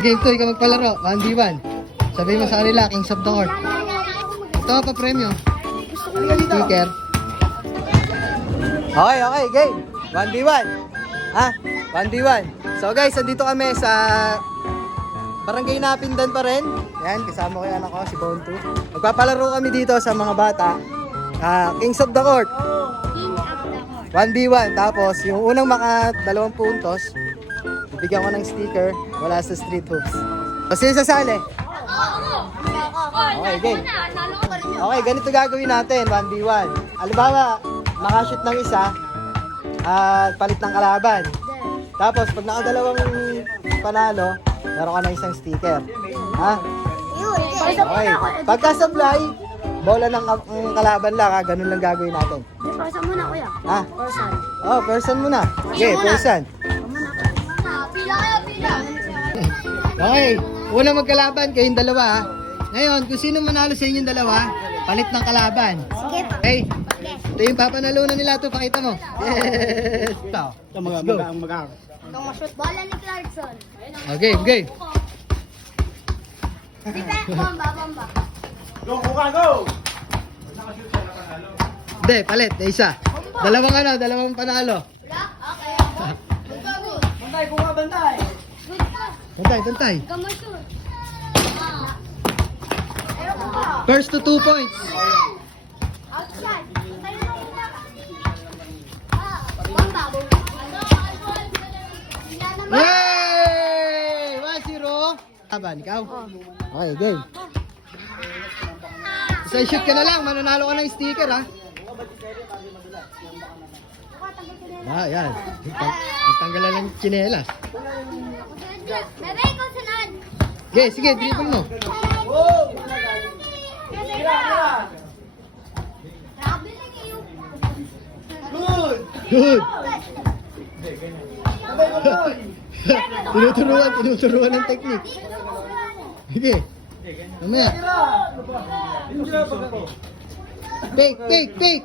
Game to, ikaw magpalaro. 1v1. Sabi mo sa kanila, Kings of the Court. Ito pa premyo. Clicker. Okay, okay, game. Okay. 1v1. Ha? Ah, 1v1. So guys, andito kami sa barangay napin doon pa rin. Ayan, kasama ko yan ako, si Bontu. Magpapalaro kami dito sa mga bata. Uh, ah, Kings of the Court. 1v1. Tapos, yung unang mga dalawang puntos, bigyan ko ng sticker wala sa street hoops. O sino sasali? Eh? Oh, oh, oh. Okay, game. Okay. Okay. okay, ganito gagawin natin, 1v1. Alibaba, makashoot ng isa at uh, palit ng kalaban. Tapos, pag nakadalawang panalo, naro ka ng isang sticker. Ha? Huh? Okay. Pagka supply, bola ng kalaban lang, ha? ganun lang gagawin natin. Person muna, kuya. Ha? Person. Oh, person muna. Okay, person. Okay. Una magkalaban kayong dalawa. Ngayon, kung sino manalo sa inyong dalawa, palit ng kalaban. Okay. Ito yung papanalunan nila. Ito, pakita mo. Yes. Ito. Ito mag- Let's go. Mag- mag- Itong mashoot bola ni Clarkson. Okay, okay. Dito, bomba, bomba. Go, buka, go! Hindi, palit. Isa. Dalawang ano, dalawang panalo. Okay. Buka, go. Muntay, buka. Tantay, tantay. First to two points. Laban, ikaw? Oh. Okay, game. Sa so, shoot ka na lang, mananalo ka ng sticker, ha? Ha, ah, yan. Yeah. Magtanggal lang ng chinelas. Eh, Nabay ko sa nan. Okay, sige, dribble mo. Oh, okay. Okay, good! Good! Tinuturuan, tinuturuan ng teknik. Sige. Tumaya. Fake, fake, fake!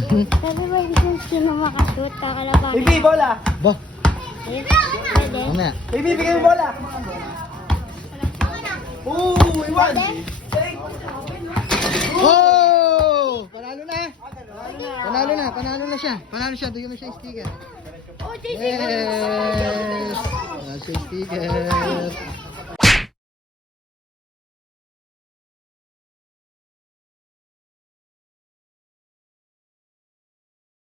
baby, bola. Bo. Baby, bigyan okay. okay. mo bola. Ooh, oh, panalo, na. panalo na! Panalo na siya! Panalo siya! Doon na siya yung sticker! Yes! Panalo siya yung sticker!